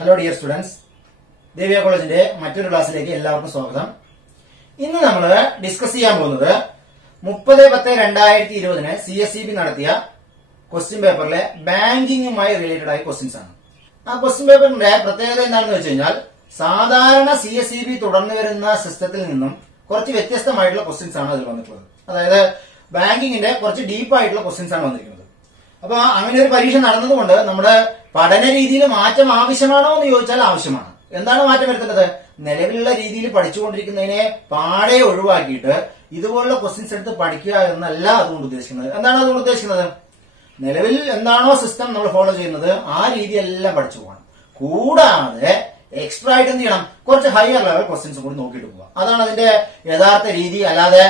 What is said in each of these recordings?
Hello dear students, Divya കോളേജിന്റെ മറ്റൊരു ക്ലാസ്സിലേക്ക് എല്ലാവർക്കും സ്വാഗതം. ഇന്ന് നമ്മൾ ഡിസ്കസ് ചെയ്യാൻ പോകുന്നത് 30/10/2020 CSEB നടത്തിയ ക്വസ്റ്റ്യൻ പേപ്പറിലെ ബാങ്കിങ്ങുമായി റിലേറ്റഡ് ആയ ക്വസ്റ്റ്യൻസ് ആണ്. ആ ക്വസ്റ്റ്യൻ പേപ്പറിന്റെ പ്രത്യേകത എന്താണെന്ന് വെച്ച് കഴിഞ്ഞാൽ സാധാരണ CSEB തുടർന്നു വരുന്ന സിസ്റ്റത്തിൽ നിന്നും കുറച്ച് വ്യത്യസ്തമായിട്ടുള്ള ക്വസ്റ്റ്യൻസ് ആണ് അതിൽ വന്നിട്ടുള്ളത്. അതായത് ബാങ്കിങ്ങിന്റെ കുറച്ച് ഡീപ്പായിട്ടുള്ള ക്വസ്റ്റ്യൻസ് ആണ് വന്നിരിക്കുന്നത്. അപ്പൊ അങ്ങനെ ഒരു പരീക്ഷ നടന്നതുകൊണ്ട് നമ്മുടെ പഠന രീതിയിൽ മാറ്റം ആവശ്യമാണോ എന്ന് ചോദിച്ചാൽ ആവശ്യമാണ്. എന്താണ് മാറ്റം വരുത്തേണ്ടത്? നിലവിലുള്ള രീതിയിൽ പഠിച്ചുകൊണ്ടിരിക്കുന്നതിനെ പാടെ ഒഴിവാക്കിയിട്ട് ഇതുപോലുള്ള ക്വസ്റ്റ്യൻസ് എടുത്ത് പഠിക്കുക എന്നല്ല അതുകൊണ്ട് ഉദ്ദേശിക്കുന്നത്. എന്താണ് അതുകൊണ്ട് ഉദ്ദേശിക്കുന്നത്? നിലവിൽ എന്താണോ സിസ്റ്റം നമ്മൾ ഫോളോ ചെയ്യുന്നത് ആ രീതിയെല്ലാം പഠിച്ചു പോകണം. കൂടാതെ എക്സ്ട്രാ ആയിട്ട് എന്ത് ചെയ്യണം? കുറച്ച് ഹയർ ലെവൽ ക്വസ്റ്റ്യൻസ് കൂടി നോക്കിയിട്ട് പോവുക. അതാണ് അതിന്റെ യഥാർത്ഥ രീതി. അല്ലാതെ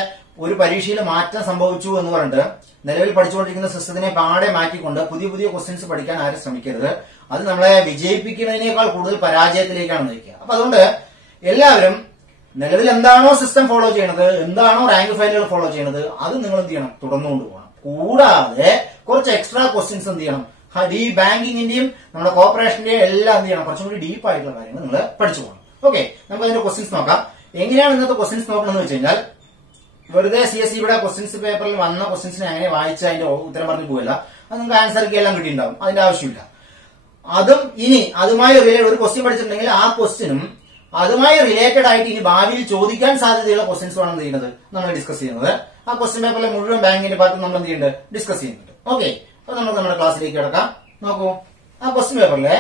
ഒരു പരീക്ഷയിൽ മാറ്റം സംഭവിച്ചു എന്ന് പറഞ്ഞിട്ട് നിലവിൽ പഠിച്ചുകൊണ്ടിരിക്കുന്ന സിസ്റ്റത്തിനെ പാടെ മാറ്റിക്കൊണ്ട് പുതിയ പുതിയ ക്വസ്റ്റ്യൻസ് പഠിക്കാൻ ആരും ശ്രമിക്കരുത്. അത് നമ്മളെ വിജയിപ്പിക്കുന്നതിനേക്കാൾ കൂടുതൽ പരാജയത്തിലേക്കാണ് നയിക്കുക. അപ്പൊ അതുകൊണ്ട് എല്ലാവരും നിലവിൽ എന്താണോ സിസ്റ്റം ഫോളോ ചെയ്യണത്, എന്താണോ റാങ്ക് ഫയലുകൾ ഫോളോ ചെയ്യണത്, അത് നിങ്ങൾ എന്ത് ചെയ്യണം? തുടർന്നുകൊണ്ട് പോകണം. കൂടാതെ കുറച്ച് എക്സ്ട്രാ ക്വസ്റ്റ്യൻസ് എന്ത് ചെയ്യണം? ഈ ബാങ്കിങ്ങിന്റെയും നമ്മുടെ കോർപ്പറേഷന്റെയും എല്ലാം എന്ത് ചെയ്യണം? കുറച്ചും കൂടി ഡീപ്പ് ആയിട്ടുള്ള കാര്യങ്ങൾ നിങ്ങൾ പഠിച്ചു പോകണം. ഓക്കെ, നമുക്ക് അതിന്റെ ക്വസ്റ്റ്യൻസ് നോക്കാം. എങ്ങനെയാണ് ഇന്നത്തെ ക്വസ്റ്റ്യൻസ് നോക്കണമെന്ന് വെച്ച് കഴിഞ്ഞാൽ, വെറുതെ CSEBയുടെ ക്വസ്റ്റ്യൻസ് പേപ്പറിൽ വന്ന ക്വസ്റ്റ്യൻസിനെ അങ്ങനെ വായിച്ച് അതിന്റെ ഉത്തരം പറഞ്ഞു പോകില്ല. അത് നിങ്ങൾക്ക് ആൻസർ എല്ലാം കിട്ടിയിട്ടുണ്ടാവും. അതിന്റെ ആവശ്യമില്ല. അതും ഇനി അതുമായി റിലേറ്റഡ് ഒരു ക്വസ്റ്റ്യൻ പഠിച്ചിട്ടുണ്ടെങ്കിൽ ആ ക്വസ്റ്റ്യനും അതുമായി റിലേറ്റഡ് ആയിട്ട് ഇനി ഭാവിയിൽ ചോദിക്കാൻ സാധ്യതയുള്ള ക്വസ്റ്റ്യൻസ് ആണ് ചെയ്യുന്നത് നമ്മൾ ഡിസ്കസ് ചെയ്യുന്നത്. ആ ക്വസ്റ്റ്യൻ പേപ്പറിലെ മുഴുവൻ ബാങ്കിന്റെ ഭാഗത്ത് നമ്മൾ എന്ത് ചെയ്യുന്നുണ്ട്? ഡിസ്കസ് ചെയ്യുന്നുണ്ട്. ഓക്കെ, അപ്പൊ നമുക്ക് നമ്മുടെ ക്ലാസ്സിലേക്ക് കിടക്കാം. നോക്കൂ, ആ ക്വസ്റ്റ്യൻ പേപ്പറിലെ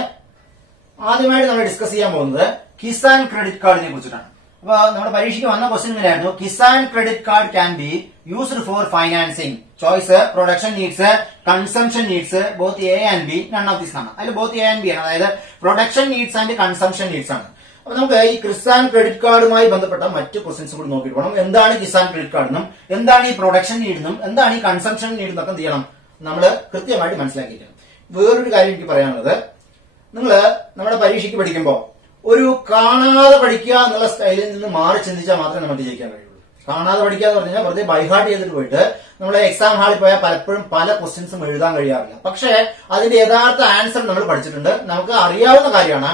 ആദ്യമായിട്ട് നമ്മൾ ഡിസ്കസ് ചെയ്യാൻ പോകുന്നത് കിസാൻ ക്രെഡിറ്റ് കാർഡിനെ കുറിച്ചിട്ടാണ്. അപ്പൊ നമ്മുടെ പരീക്ഷയ്ക്ക് വന്ന ക്വസ്റ്റ്യൻ ഇങ്ങനെയായിരുന്നു: Kisan credit card can be used for financing. Choice production needs, consumption needs, both A and B. None of these ആണ്. അതിൽ ബോത്ത് എ ആൻഡ് ബി ആണ്. അതായത് production needs and consumption needs ആണ്. അപ്പൊ നമുക്ക് ഈ കിസാൻ ക്രെഡിറ്റ് കാർഡുമായി ബന്ധപ്പെട്ട മറ്റു ക്വസ്റ്റ്യൻസ് കൂടി നോക്കിയിട്ട് പോകണം. എന്താണ് കിസാൻ ക്രെഡിറ്റ് കാർഡെന്നും എന്താണ് ഈ പ്രൊഡക്ഷൻ നീഡെന്നും എന്താണ് ഈ കൺസംഷൻ നീഡെന്നും ഒക്കെ എന്ത് ചെയ്യണം? നമ്മൾ കൃത്യമായിട്ട് മനസ്സിലാക്കിയിരിക്കണം. വേറൊരു കാര്യം എനിക്ക് പറയാനുള്ളത്, നിങ്ങൾ നമ്മുടെ പരീക്ഷയ്ക്ക് പഠിക്കുമ്പോൾ ഒരു കാണാതെ പഠിക്കുക എന്നുള്ള സ്റ്റൈലിൽ നിന്ന് മാറി ചിന്തിച്ചാൽ മാത്രമേ നമുക്ക് ജയിക്കാൻ കഴിയുള്ളൂ. കാണാതെ പഠിക്കുക എന്ന് പറഞ്ഞാൽ വെറുതെ ബൈഹാർട്ട് ചെയ്തിട്ട് പോയിട്ട് നമ്മളെ എക്സാം ഹാളിൽ പോയാൽ പലപ്പോഴും പല ക്വസ്റ്റ്യൻസും എഴുതാൻ കഴിയാറില്ല. പക്ഷേ അതിന്റെ യഥാർത്ഥ ആൻസർ നമ്മൾ പഠിച്ചിട്ടുണ്ട്, നമുക്ക് അറിയാവുന്ന കാര്യമാണ്.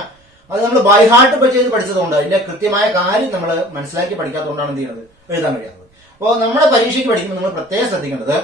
അത് നമ്മൾ ബൈഹാർട്ട് ചെയ്ത് പഠിച്ചതുകൊണ്ട് അതിന്റെ കൃത്യമായ കാര്യം നമ്മൾ മനസ്സിലാക്കി പഠിക്കാത്തതുകൊണ്ടാണ് എന്ത് ചെയ്യുന്നത്? എഴുതാൻ കഴിയാത്തത്. അപ്പോൾ നമ്മുടെ പരീക്ഷയ്ക്ക് പഠിക്കുമ്പോൾ നമ്മൾ പ്രത്യേകം ശ്രദ്ധിക്കേണ്ടത്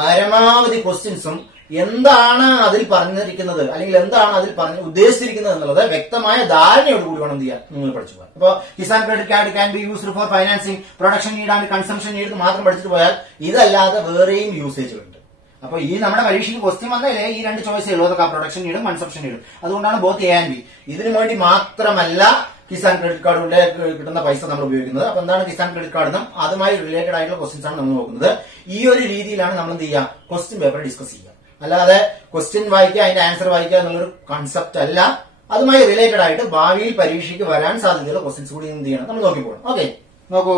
പരമാവധി ക്വസ്റ്റ്യൻസും എന്താണ് അതിൽ പറഞ്ഞിരിക്കുന്നത് അല്ലെങ്കിൽ എന്താണ് അതിൽ ഉദ്ദേശിച്ചിരിക്കുന്നത് എന്നുള്ളത് വ്യക്തമായ ധാരണയോടുകൂടി വേണം എന്ത് ചെയ്യാൻ നിങ്ങൾ പഠിച്ചു പോകാൻ. അപ്പോൾ Kisan credit card can be used for financing, production need and consumption need മാത്രം പഠിച്ചിട്ട് പോയാൽ ഇതല്ലാതെ വേറെയും യൂസേജുകളുണ്ട്. അപ്പൊ ഈ നമ്മുടെ പരീക്ഷയ്ക്ക് ക്വസ്റ്റ്യൻ വന്നാലേ ഈ രണ്ട് ചോയ്സേ ഉള്ളൂ. അതൊക്കെ പ്രൊഡക്ഷൻ നീഡും കൺസംഷൻ നീഡും. അതുകൊണ്ടാണ് ബോത്ത് എ ആൻഡ് ബി. ഇതിനു വേണ്ടി മാത്രമല്ല കിസാൻ ക്രെഡിറ്റ് കാർഡിന്റെ കിട്ടുന്ന പൈസ നമ്മൾ ഉപയോഗിക്കുന്നത്. അപ്പൊ എന്താണ് കിസാൻ ക്രെഡിറ്റ് കാർഡ് എന്നും അതുമായി റിലേറ്റഡ് ആയിട്ടുള്ള ക്വസ്റ്റ്യൻസ് ആണ് നമ്മൾ നോക്കുന്നത്. ഈ ഒരു രീതിയിലാണ് നമ്മൾ എന്ത് ചെയ്യുക? ക്വസ്റ്റ്യൻ പേപ്പർ ഡിസ്കസ് ചെയ്യുക. അല്ലാതെ ക്വസ്റ്റ്യൻ വായിക്കുക അതിന്റെ ആൻസർ വായിക്കുക എന്നുള്ളൊരു കൺസെപ്റ്റ് അല്ല. അതുമായി റിലേറ്റഡ് ആയിട്ട് ഭാവിയിൽ പരീക്ഷയ്ക്ക് വരാൻ സാധ്യതയുള്ള ക്വസ്റ്റ്യൻസ് കൂടി എന്ത് ചെയ്യണം? നമ്മൾ നോക്കി പോകണം. ഓക്കെ, നോക്കൂ.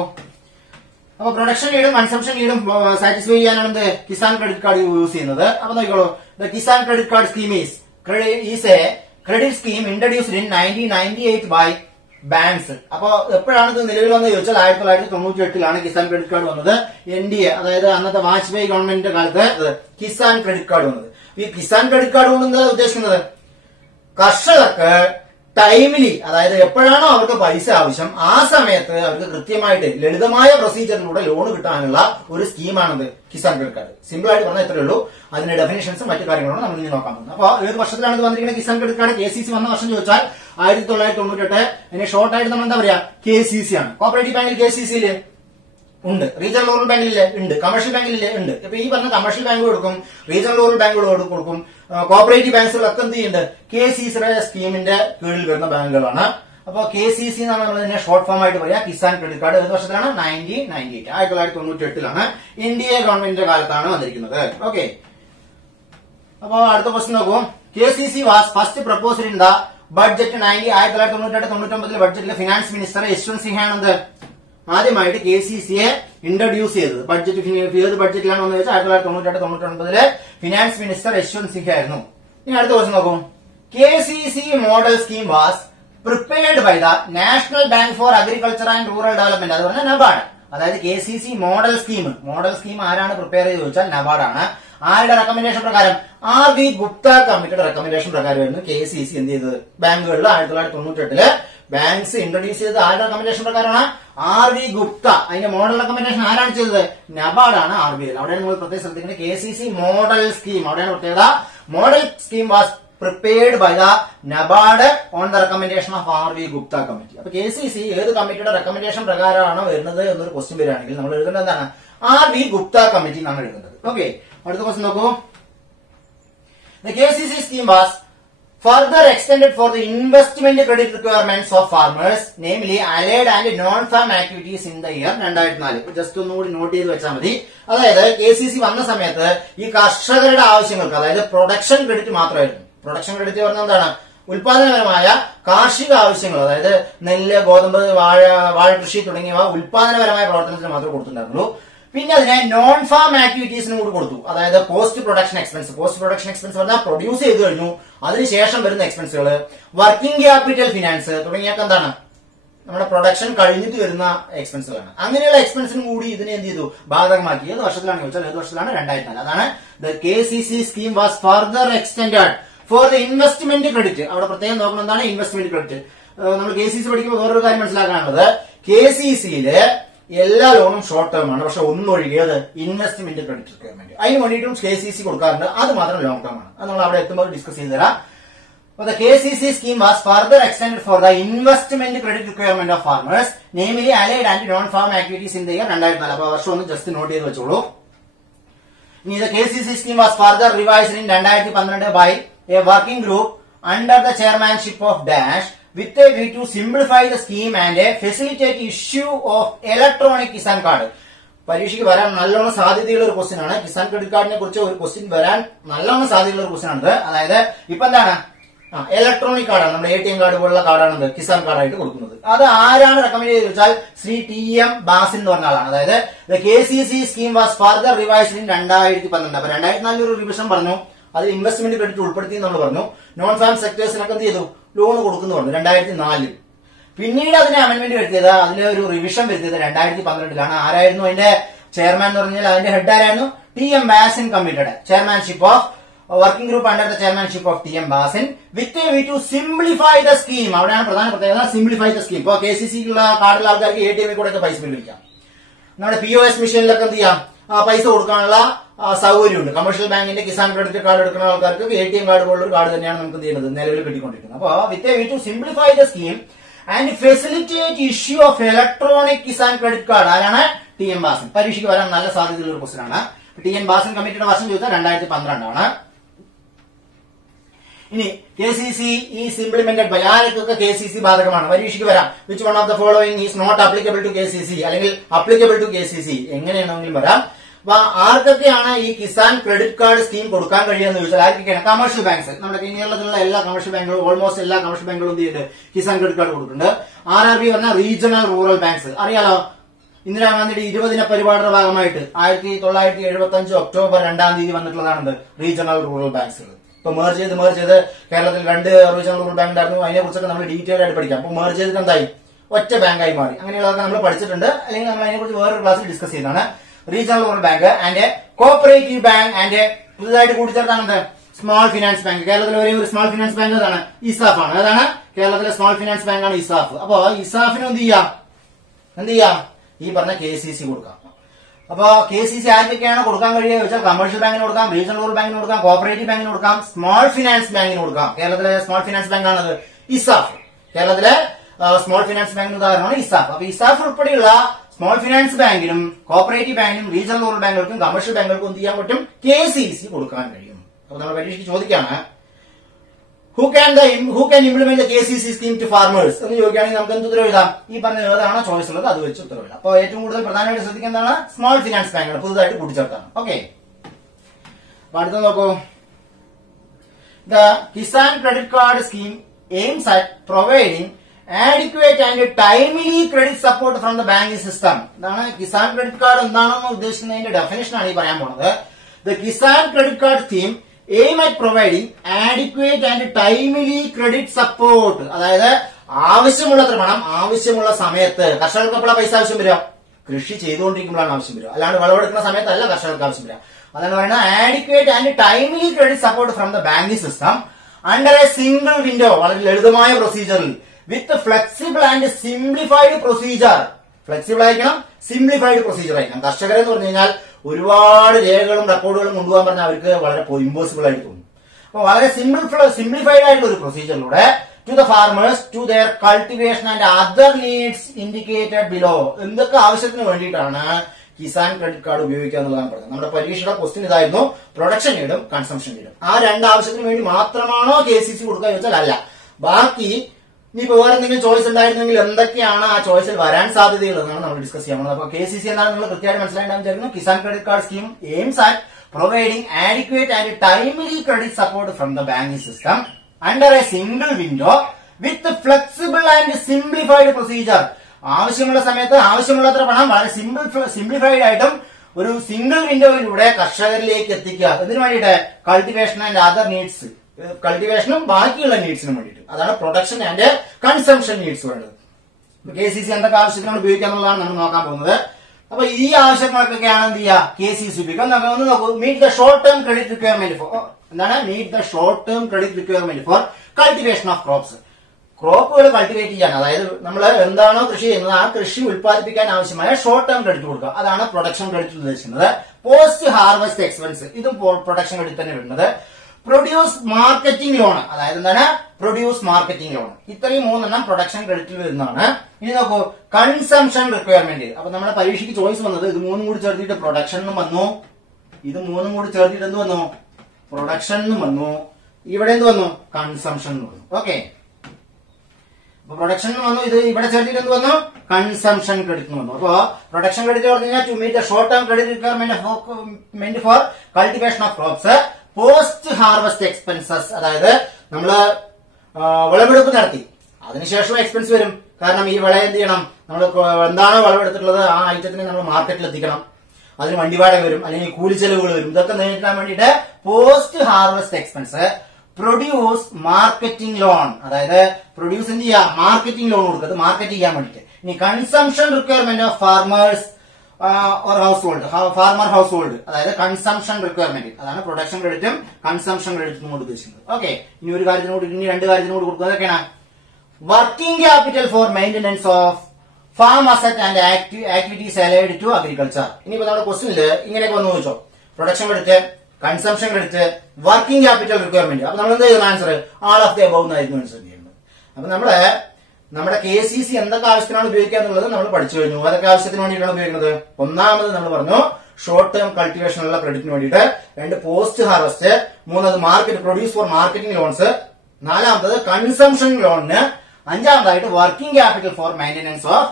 അപ്പൊ പ്രൊഡക്ഷൻ നീഡും കൺസംഷൻ നീഡും സാറ്റിസ്ഫൈ ചെയ്യാനാണ് എന്ത് കിസാൻ ക്രെഡിറ്റ് കാർഡ് യൂസ് ചെയ്യുന്നത്. അപ്പൊ നോക്കിക്കോളൂ, the Kisan credit card scheme is a credit scheme introduced in 1998 by banks. അപ്പൊ എപ്പോഴാണ് ഇത് നിലവിൽ വന്നത് ചോദിച്ചാൽ 1998 കിസാൻ ക്രെഡിറ്റ് കാർഡ് വന്നത്. NDA അതായത് അന്നത്തെ വാജ്പേയി ഗവൺമെന്റിന്റെ കാലത്ത് കിസാൻ ക്രെഡിറ്റ് കാർഡ് വന്നത്. ഈ കിസാൻ ക്രെഡിറ്റ് കാർഡ് കൊണ്ട് എന്താ ഉദ്ദേശിക്കുന്നത്? കർഷകർക്ക് ടൈമിലി, അതായത് എപ്പോഴാണോ അവർക്ക് പൈസ ആവശ്യം ആ സമയത്ത് അവർക്ക് കൃത്യമായിട്ട് ലളിതമായ പ്രൊസീജിയറിലൂടെ ലോൺ കിട്ടാനുള്ള ഒരു സ്കീമാണത് കിസാൻ ക്രെഡിറ്റ് കാർഡ്. സിമ്പിൾ ആയിട്ട് പറഞ്ഞാൽ ഇത്രയേ ഉള്ളൂ. അതിന്റെ ഡെഫിനേഷൻസും മറ്റു കാര്യങ്ങളാണ് നമ്മൾ ഇനി നോക്കാൻ പോകുന്നത്. അപ്പൊ ഏത് വർഷത്തിലാണ് ഇത് വന്നിരിക്കുന്നത്? കിസാൻ ക്രെഡിറ്റ് കാർഡ് KCC വന്ന വർഷം ചോദിച്ചാൽ 1998. അതിന് ഷോർട്ട് ആയിട്ട് നമ്മൾ എന്താ പറയാ? KCC ആണ്. കോപ്പറേറ്റീവ് ബാങ്കിൽ KCC ഉണ്ട്, റീജിയണൽ റൂറൽ ബാങ്കിലില്ലേ? ഉണ്ട്, കമേഴ്ഷ്യൽ ബാങ്കിലില്ലേ? ഉണ്ട്. ഇപ്പൊ ഈ പറഞ്ഞ കമേഴ്ഷ്യൽ ബാങ്ക് കൊടുക്കും, റീജിയണൽ റൂറൽ ബാങ്കുകൾ കൊടുക്കും, കോപ്പറേറ്റീവ് ബാങ്കുകളൊക്കെ എന്ത് ചെയ്യുന്നുണ്ട്? KCCയുടെ സ്കീമിന്റെ കീഴിൽ വരുന്ന ബാങ്കുകളാണ്. അപ്പൊ KCC എന്നാണ് നമ്മൾ ഇതിനെ ഷോർട്ട് ഫോം ആയിട്ട് പറയാം. കിസാൻ ക്രെഡിറ്റ് കാർഡ് ഏത് വർഷത്തിലാണ്? 1998, 1998 NDA ഗവൺമെന്റിന്റെ കാലത്താണ് വന്നിരിക്കുന്നത്. ഓക്കെ, അപ്പൊ അടുത്ത ക്വസ്റ്റ്യൻ നോക്കൂ. KCC was first proposed in the budget 1998-99 ബഡ്ജറ്റിലെ ഫിനാൻസ് മിനിസ്റ്റർ യശ്വന്ത് സിൻഹ ആണ് ആദ്യമായിട്ട് KCCയെ ഇൻട്രൊഡ്യൂസ് ചെയ്തത്. ബഡ്ജറ്റ് ഏത് ബഡ്ജറ്റിലാണ് വന്നത് വെച്ചാൽ 1998-99 ഫിനാൻസ് മിനിസ്റ്റർ യശ്വന്ത് സിൻഹ ആയിരുന്നു. ഇനി അടുത്ത ക്വസ്റ്റ്യൻ നോക്കൂ. KCC model scheme was prepared by the National Bank for Agriculture and Rural Development. അത് പറഞ്ഞാൽ നബാർഡ്. അതായത് KCC മോഡൽ സ്കീം ആരാണ് പ്രിപ്പയർ ചെയ്ത് ചോദിച്ചാൽ നബാർഡ് ആണ്. ആരുടെ റെക്കമെൻഡേഷൻ പ്രകാരം? RV ഗുപ്ത കമ്മിറ്റിയുടെ റെക്കമെൻഡേഷൻ പ്രകാരമായിരുന്നു KCC എന്ത് ചെയ്തത്? ബാങ്കുകളിൽ 1998 ബാങ്ക്സ് ഇൻട്രൊഡ്യൂസ് ചെയ്തത് ആരുടെ റെക്കമെൻഡേഷൻ പ്രകാരമാണ്? RV ഗുപ്ത. അതിന്റെ മോഡൽ റെക്കമെൻഡേഷൻ ആരാണ് ചെയ്തത്? നബാർഡാണ് RBI. അവിടെയാണ് നിങ്ങൾ പ്രത്യേകം ശ്രദ്ധിക്കുന്നത്. KCC മോഡൽ സ്കീം, അവിടെയാണ് പ്രത്യേകത. Model scheme was prepared by the NABARD on the recommendation of RV Gupta committee. അപ്പൊ KCC ഏത് കമ്മിറ്റിയുടെ റെക്കമെൻഡേഷൻ പ്രകാരമാണോ വരുന്നത് എന്നൊരു ക്വസ്റ്റ്യൻ വരികയാണെങ്കിൽ നമ്മൾ എഴുതേണ്ടത് എന്താണ്? RV Gupta committee എന്നാണ് എഴുതുന്നത്. ഓക്കെ, അടുത്ത ക്വസ്റ്റ്യൻ നോക്കൂ. The KCC scheme was further extended for the investment credit requirements of farmers, namely allied and non-farm activities in the year 2004. Just ഒന്നുകൂടി നോട്ട് ചെയ്ത് വെച്ചാൽ മതി. അതായത് KCC വന്ന സമയത്ത് ഈ കർഷകരുടെ ആവശ്യങ്ങൾക്ക്, അതായത് പ്രൊഡക്ഷൻ ക്രെഡിറ്റ് മാത്രമായിരുന്നു. പ്രൊഡക്ഷൻ ക്രെഡിറ്റ് പറഞ്ഞാൽ എന്താണ്? ഉൽപാദനപരമായ കാർഷിക ആവശ്യങ്ങൾ, അതായത് നെല്ല്, ഗോതമ്പ്, വാഴ കൃഷി തുടങ്ങിയവ ഉൽപാദനപരമായ പ്രവർത്തനത്തിന് മാത്രമേ കൊടുത്തിട്ടുണ്ടായിരുന്നുള്ളൂ. പിന്നെ അതിനെ നോൺ ഫാം ആക്ടിവിറ്റീസിനും കൂടി കൊടുത്തു. അതായത് post production expense. Post production expense പറഞ്ഞാൽ പ്രൊഡ്യൂസ് ചെയ്ത് കഴിഞ്ഞു അതിനുശേഷം വരുന്ന എക്സ്പെൻസുകൾ, വർക്കിംഗ് ക്യാപിറ്റൽ ഫിനാൻസ് തുടങ്ങിയൊക്കെ എന്താണ്? നമ്മുടെ പ്രൊഡക്ഷൻ കഴിഞ്ഞിട്ട് വരുന്ന എക്സ്പെൻസുകളാണ്. അങ്ങനെയുള്ള എക്സ്പെൻസിനും കൂടി ഇതിനെ എന്ത് ചെയ്തു? ബാധകമാക്കി. ഏത് വർഷത്തിലാണ് ചോദിച്ചാൽ ഏത് വർഷത്തിലാണ്? 2004. അതാണ് the KCC scheme was further extended for the investment credit. അവിടെ പ്രത്യേകം നോക്കണം എന്താണ് ഇൻവെസ്റ്റ്മെന്റ് ക്രെഡിറ്റ്. നമ്മൾ KCC പഠിക്കുമ്പോൾ വേറൊരു കാര്യം മനസ്സിലാക്കാനുള്ളത്, KCCയില് എല്ലാ ലോണും ഷോർട്ട് ടേം ആണ്. പക്ഷെ ഒന്നൊഴികെയത് ഇൻവെസ്റ്റ്മെന്റ് ക്രെഡിറ്റ് റിക്വയർമെന്റ്. അതിന് വേണ്ടിയിട്ടും KCC കൊടുക്കാറുണ്ട്. അത് മാത്രം ലോങ് ടേം ആണ്. അത് നമ്മൾ അവിടെ എത്തുമ്പോൾ ഡിസ്കസ് ചെയ്ത് തരാം. The KCC scheme was further extended for the investment credit requirement of farmers, namely allied and non-farm activities in the year 2004. അപ്പോൾ വർഷം ഒന്ന് ജസ്റ്റ് നോട്ട് ചെയ്ത് വെച്ചോളൂ. ഇനി the KCC scheme was further revised in 2012 by a working group under the chairmanship of Dash with a view to simplify the scheme and facilitate issue of electronic Kisan card. പരീക്ഷയ്ക്ക് വരാൻ നല്ലോണം സാധ്യതയുള്ള ഒരു question ആണ്. Kisan credit കാർഡിനെ കുറിച്ച് ഒരു question വരാൻ നല്ലോണം സാധ്യതയുള്ള ഒരു ക്വസ്റ്റ്യൻ ആണിത്. അതായത് ഇപ്പൊ എന്താണ്? ഇലക്ട്രോണിക് കാർഡാണ്, നമ്മുടെ ATM കാർഡ് പോലുള്ള കാർഡാണ് കിസാൻ കാർഡായിട്ട് കൊടുക്കുന്നത്. അത് ആരാണ് റെക്കമെൻഡ് ചെയ്ത് വെച്ചാൽ ശ്രീ TM ബാസിൻ എന്ന് പറഞ്ഞ ആളാണ്. അതായത് KCC scheme was further revised in 2012. അപ്പൊ 2004 ഒരു റിവിഷൻ പറഞ്ഞു. അത് ഇൻവെസ്റ്റ്മെന്റ് ക്രെഡിറ്റ് ഉൾപ്പെടുത്തി നമ്മൾ പറഞ്ഞു. നോൺ ഫാം സെക്ടേഴ്സിനൊക്കെ എന്ത് ചെയ്തു? ലോൺ കൊടുക്കുന്നു പറഞ്ഞു 2004. പിന്നീട് അതിനെ അമെന്റ്മെന്റ് വരുത്തിയത്, അതിലെ ഒരു റിവിഷൻ വരുത്തിയത് 2012. ആരായിരുന്നു അതിന്റെ ചെയർമാൻ എന്ന് പറഞ്ഞാൽ അതിന്റെ ഹെഡ് ആരായിരുന്നു? TM ബാസിൻ കമ്മിറ്റിയുടെ chairmanship of working group under the chairmanship of TM Bhasin with a view to simplify the scheme. അവിടെയാണ് പ്രധാന പ്രത്യേകത, സിംപ്ലിഫൈ ദ സ്കീം. ഇപ്പൊ KCCക്കുള്ള കാർഡുള്ള ആൾക്കാർക്ക് ATM കൂടെ ഒക്കെ പൈസ പിൻവലിക്കാം. നമ്മുടെ POS മെഷീനിലൊക്കെ എന്ത് ചെയ്യാം? പൈസ കൊടുക്കാനുള്ള സൗകര്യമുണ്ട്. കമേഴ്ഷ്യൽ ബാങ്കിന്റെ കിസാൻ ക്രെഡിറ്റ് കാർഡ് എടുക്കുന്ന ആൾക്കാർക്ക് ATM കാർഡ് പോലുള്ള ഒരു കാർഡ് തന്നെയാണ് നമുക്ക് ചെയ്യുന്നത്, നിലവിൽ കിട്ടിക്കൊണ്ടിരിക്കുന്നത്. അപ്പൊ with a view to simplify the scheme and facilitate issue of electronic Kisan credit card. ആരാണ്? TM ബാസിൻ. പരീക്ഷയ്ക്ക് വരാൻ നല്ല സാധ്യതയുള്ള ഒരു ക്വസ്റ്റ്യൻ ആണ്. TM ബാസിൻ കമ്മിറ്റിയുടെ വർഷം ചോദിച്ചാൽ 2012 ആണ്. ഇനി KCC ഈസ് ഇംപ്ലിമെന്റഡ് ബൈ ആരൊക്കെ KCC ബാധകമാണ്? പരീക്ഷയ്ക്ക് വരാം. Which one of the following is not applicable to KCC അല്ലെങ്കിൽ ആപ്ലിക്കബിൾ ടു KCC എങ്ങനെയാണെങ്കിലും വരാം. അപ്പൊ ആർക്കൊക്കെയാണ് ഈ കിസാൻ ക്രെഡിറ്റ് കാർഡ് സ്കീം കൊടുക്കാൻ കഴിയുമെന്ന് ചോദിച്ചാൽ ആർക്കൊക്കെയാണ്? Commercial banks. നമ്മുടെ കേരളത്തിലുള്ള എല്ലാ കമേഴ്ഷ്യൽ ബാങ്കുകളും, ഓൾമോസ്റ്റ് എല്ലാ കമേഴ്ഷ്യൽ ബാങ്കുകളും എന്ത് ചെയ്യുന്നുണ്ട്? കിസാൻ ക്രെഡിറ്റ് കാർഡ് കൊടുക്കുന്നുണ്ട്. RRB പറഞ്ഞാൽ റീജിയണൽ റൂറൽ ബാങ്ക്സ്. അറിയാലോ, ഇന്ദിരാഗാന്ധിയുടെ 20 പരിപാടിയുടെ ഭാഗമായിട്ട് 1975 ഒക്ടോബർ 2 വന്നിട്ടുള്ളതാണത് റീജിയണൽ റൂറൽ ബാങ്ക്സുകൾ. ഇപ്പൊ മേർജ് ചെയ്ത് കേരളത്തിൽ 2 റീജിയണൽ റൂറൽ ബാങ്ക് ഉണ്ടായിരുന്നു. അതിനെ കുറിച്ചൊക്കെ നമ്മൾ ഡീറ്റെയിൽ ആയിട്ട് പഠിക്കാം. അപ്പൊ മേർജ് ചെയ്തിട്ട് എന്തായി? ഒറ്റ ബാങ്കായി മാറി. അങ്ങനെയുള്ളതൊക്കെ നമ്മൾ പഠിച്ചിട്ടുണ്ട്, അല്ലെങ്കിൽ നമ്മൾ അതിനെക്കുറിച്ച് വേറൊരു ക്ലാസ്സിൽ ഡിസ്കസ് ചെയ്തതാണ്. Regional rural bank and cooperative bank and പുതുതായിട്ട് കൂട്ടിച്ചേർത്താണ് സ്മോൾ ഫിനാൻസ് ബാങ്ക്. കേരളത്തിലെ ഒരേ ഒരു സ്മോൾ ഫിനാൻസ് ബാങ്ക് ഏതാണ്? ഇസാഫ് ആണ്. ഏതാണ്? കേരളത്തിലെ സ്മോൾ ഫിനാൻസ് ബാങ്കാണ് ഇസാഫ്. അപ്പൊ ഇസാഫിന് എന്ത് ചെയ്യാം? ഈ പറഞ്ഞ KCC കൊടുക്കാം. അപ്പൊ KCC ആർക്കൊക്കെയാണ് കൊടുക്കാൻ കഴിയുക ചോദിച്ചാൽ കമേഴ്ഷ്യൽ ബാങ്കിന് കൊടുക്കാം, റീജിയണൽ റൂറൽ ബാങ്കിന് കൊടുക്കാം, കോപ്പറേറ്റീവ് ബാങ്കിന് കൊടുക്കാം, സ്മോൾ ഫിനാൻസ് ബാങ്കിന് കൊടുക്കാം. കേരളത്തിലെ സ്മോൾ ഫിനാൻസ് ബാങ്ക് ആണത് ഇസാഫ്. കേരളത്തിലെ സ്മോൾ ഫിനാൻസ് ബാങ്കിന് ഉദാഹരണമാണ് ഇസാഫ്. അപ്പൊ ഇസാഫ് ഉൾപ്പെടെയുള്ള സ്മോൾ ഫിനാൻസ് ബാങ്കിനും കോപ്പറേറ്റീവ് ബാങ്കിനും റീജിയണൽ റൂറൽ ബാങ്കുകൾക്കും കമേഴ്ഷ്യൽ ബാങ്കുകൾക്കും എന്ത് ചെയ്യാൻ പറ്റും? KCC കൊടുക്കാൻ കഴിയും. അപ്പൊ നമ്മൾ പരീക്ഷയ്ക്ക് ചോദിക്കാണ് who can implement the KCC scheme to farmers എന്ന് ചോദിക്കുകയാണെങ്കിൽ നമുക്ക് എന്ത് ഉത്തരവ് എഴുതാം? ഈ പറഞ്ഞ ഏതാണോ ചോയ്സ് ഉള്ളത് അത് വെച്ച് ഉത്തരവ് എഴുതാം. അപ്പൊ ഏറ്റവും കൂടുതൽ പ്രധാനമായിട്ട് ശ്രദ്ധിക്കുന്നതാണ് സ്മോൾ ഫിനാൻസ് ബാങ്കുകൾ പുതുതായിട്ട് കൂട്ടിച്ചേർത്താണ്. ഓക്കെ, അപ്പൊ അടുത്ത നോക്കൂ. The Kisan credit card scheme aims at providing adequate and timely credit support from the banking system. ഇതാണ് കിസാൻ ക്രെഡിറ്റ് കാർഡ് എന്താണെന്ന് ഉദ്ദേശിക്കുന്നതിന്റെ ഡെഫിനേഷൻ ആണ് ഈ പറയാൻ പോകുന്നത്. The Kisan credit card scheme aim at providing adequate and timely credit support. അതായത് ആവശ്യമുള്ളത്ര പണം ആവശ്യമുള്ള സമയത്ത്. കർഷകർക്ക് എപ്പോഴാണ് പൈസ ആവശ്യം വരിക? കൃഷി ചെയ്തുകൊണ്ടിരിക്കുമ്പോഴാണ് ആവശ്യം വരിക, അല്ലാണ്ട് വിളവെടുക്കുന്ന സമയത്തല്ല കർഷകർക്ക് ആവശ്യം വരിക. അതാണ് പറയുന്നത് adequate and timely credit support from the banking system under a single window, വളരെ ലളിതമായ പ്രൊസീജിയറിൽ with flexible and simplified procedure. Flexible ആയിരിക്കണം, സിംപ്ലിഫൈഡ് പ്രൊസീജിയർ ആയിരിക്കണം. കർഷകരെന്ന് പറഞ്ഞു കഴിഞ്ഞാൽ ഒരുപാട് രേഖകളും റെക്കോർഡുകളും കൊണ്ടുപോകാൻ പറഞ്ഞാൽ അവർക്ക് വളരെ ഇമ്പോസിബിൾ ആയിട്ട് തോന്നും. അപ്പൊ വളരെ സിംപ്ലിഫൈഡ് ആയിട്ടുള്ള ഒരു പ്രൊസീജിയറിലൂടെ to the farmers to their cultivation and other needs indicated below, എന്തൊക്കെ ആവശ്യത്തിന് വേണ്ടിയിട്ടാണ് കിസാൻ ക്രെഡിറ്റ് കാർഡ് ഉപയോഗിക്കുക എന്നുള്ളതാണ് പറഞ്ഞത്. നമ്മുടെ പരീക്ഷയുടെ ക്വസ്റ്റ്യൻ ഇതായിരുന്നു, പ്രൊഡക്ഷൻ നീഡും കൺസംഷൻ നീഡും. ആ രണ്ട് ആവശ്യത്തിന് വേണ്ടി മാത്രമാണോ KCC കൊടുക്കുക ചോദിച്ചാൽ അല്ല. ബാക്കി ഇനിയിപ്പോ വേറെ എന്തെങ്കിലും ചോയ്സ് ഉണ്ടായിരുന്നെങ്കിൽ എന്തൊക്കെയാണ് ആ ചോയ്സിൽ വരാൻ സാധ്യതയുള്ളതെന്നാണ് നമ്മൾ ഡിസ്കസ് ചെയ്യാൻ പോകുന്നത്. അപ്പൊ KCC എന്താണ് നിങ്ങൾ കൃത്യമായിട്ട് മനസ്സിലാക്കാൻ വിചാരിക്കുന്നു. Kisan credit card scheme aims at providing adequate and timely credit support from the banking system under a single window with flexible and simplified procedure. ആവശ്യമുള്ള സമയത്ത് ആവശ്യമുള്ളത്ര പണം വളരെ സിംപ്ലിഫൈഡ് ആയിട്ടും ഒരു സിംഗിൾ വിൻഡോയിലൂടെ കർഷകരിലേക്ക് എത്തിക്കുക. ഇതിനു വേണ്ടിയിട്ട് കൾട്ടിവേഷൻ ആൻഡ് അതർ നീഡ്സ്, കൾട്ടിവേഷനും ബാക്കിയുള്ള നീഡ്സിനും വേണ്ടിയിട്ട്. അതാണ് പ്രൊഡക്ഷൻ ആൻഡ് കൺസംഷൻ നീഡ്സ് വേണ്ടത്. KCC എന്തൊക്കെ ആവശ്യത്തിനാണ് ഉപയോഗിക്കുക എന്നുള്ളതാണ് നമ്മൾ നോക്കാൻ പോകുന്നത്. അപ്പൊ ഈ ആവശ്യങ്ങൾക്കൊക്കെയാണ് എന്ത് ചെയ്യുക KCC ഉപയോഗിക്കുക. ഒന്ന് നോക്കൂ, meet the short term credit requirement for, എന്താണ് meet the short term credit requirement for cultivation of crops. ക്രോപ്പുകൾ കൾട്ടിവേറ്റ് ചെയ്യാൻ, അതായത് നമ്മൾ എന്താണോ കൃഷി ചെയ്യുന്നത് ആ കൃഷി ഉൽപ്പാദിപ്പിക്കാൻ ആവശ്യമായ ഷോർട്ട് ടേം ക്രെഡിറ്റ് കൊടുക്കുക. അതാണ് പ്രൊഡക്ഷൻ ക്രെഡിറ്റ് ഉദ്ദേശിക്കുന്നത്. പോസ്റ്റ് ഹാർവെസ്റ്റ് എക്സ്പെൻസ്, ഇതും പ്രൊഡക്ഷൻ ക്രെഡിറ്റ് തന്നെ വരുന്നത്. പ്രൊഡ്യൂസ് മാർക്കറ്റിംഗ് ലോൺ, അതായത് എന്താണ് പ്രൊഡ്യൂസ് മാർക്കറ്റിംഗ് ലോൺ. ഇത്രയും മൂന്നെണ്ണം പ്രൊഡക്ഷൻ ക്രെഡിറ്റിൽ വരുന്നതാണ്. ഇനി നോക്കൂ, കൺസംഷൻ റിക്വയർമെന്റ്. അപ്പൊ നമ്മുടെ പരീക്ഷയ്ക്ക് ചോയ്സ് വന്നത് ഇത് മൂന്നും കൂടി ചേർത്തിട്ട് പ്രൊഡക്ഷൻ വന്നു, ഇത് മൂന്നും കൂടി ചേർത്തിട്ട് എന്ത് വന്നു പ്രൊഡക്ഷൻ വന്നു, ഇവിടെ എന്ത് വന്നു കൺസംഷൻ വന്നു. ഓക്കെ, അപ്പൊ പ്രൊഡക്ഷൻ വന്നു, ഇത് ഇവിടെ ചേർത്തിട്ട് എന്ത് വന്നു കൺസംഷൻ ക്രെഡിറ്റ് വന്നു. അപ്പൊ പ്രൊഡക്ഷൻ ക്രെഡിറ്റ് പറഞ്ഞു കഴിഞ്ഞാൽ to meet the short term credit requirement for cultivation of crops, post harvest expenses, അതായത് നമ്മള് വിളവെടുപ്പ് നടത്തി അതിനുശേഷം എക്സ്പെൻസ് വരും. കാരണം ഈ വിള എന്ത് ചെയ്യണം, നമ്മൾ എന്താണോ വിളവെടുത്തിട്ടുള്ളത് ആ ഐറ്റത്തിനെ നമ്മൾ മാർക്കറ്റിൽ എത്തിക്കണം, അതിന് വണ്ടി വാടക വരും, അല്ലെങ്കിൽ കൂലിച്ചെലവുകൾ വരും. ഇതൊക്കെ നേരിടാൻ വേണ്ടിയിട്ട് post harvest expense, produce marketing loan, അതായത് പ്രൊഡ്യൂസ് എന്ത് ചെയ്യുക മാർക്കറ്റിംഗ് ലോൺ കൊടുക്കുക, മാർക്കറ്റ് ചെയ്യാൻ വേണ്ടിയിട്ട്. ഇനി consumption requirement of farmers or house hold, farmer house hold, അതായത് കൺസംഷൻ റിക്വയർമെന്റ്, അതാണ് പ്രൊഡക്ഷൻ ക്രെഡിറ്റും കൺസംഷൻ ക്രെഡിറ്റും കൊണ്ട് ഉദ്ദേശിക്കുന്നത്. ഓക്കെ, ഇനി ഒരു കാര്യത്തിനോട് ഇനി രണ്ട് കാര്യത്തിനോട് കൊടുക്കുക. അതൊക്കെയാണ് working capital for maintenance of farm asset and activities allied to agriculture. ഇനിയിപ്പോ നമ്മുടെ ക്വസ്റ്റ്യനിൽ ഇങ്ങനെയൊക്കെ വന്നു ചോദിച്ചോ, production credit, consumption credit, working capital requirement. അപ്പൊ നമ്മൾ എന്ത് ചെയ്യുന്ന answer all of the above എന്നായിരുന്നു ആൻസർ ചെയ്യുന്നത്. അപ്പൊ നമ്മുടെ KCC എന്തൊക്കെ ആവശ്യത്തിനാണ് ഉപയോഗിക്കുക എന്നുള്ളത് നമ്മൾ പഠിച്ചു കഴിഞ്ഞു. അതൊക്കെ ആവശ്യത്തിന് വേണ്ടിയിട്ടാണ് ഉപയോഗിക്കുന്നത്. ഒന്നാമത് നമ്മൾ പറഞ്ഞു ഷോർട്ട് ടേം കൾട്ടിവേഷനുള്ള ക്രെഡിറ്റിന് വേണ്ടിയിട്ട്, രണ്ട് പോസ്റ്റ് ഹാർവെസ്റ്റ്, മൂന്നത് market produce for marketing loans, നാലാമത്തത് കൺസംഷൻ ലോണിന്, അഞ്ചാമതായിട്ട് working capital for maintenance of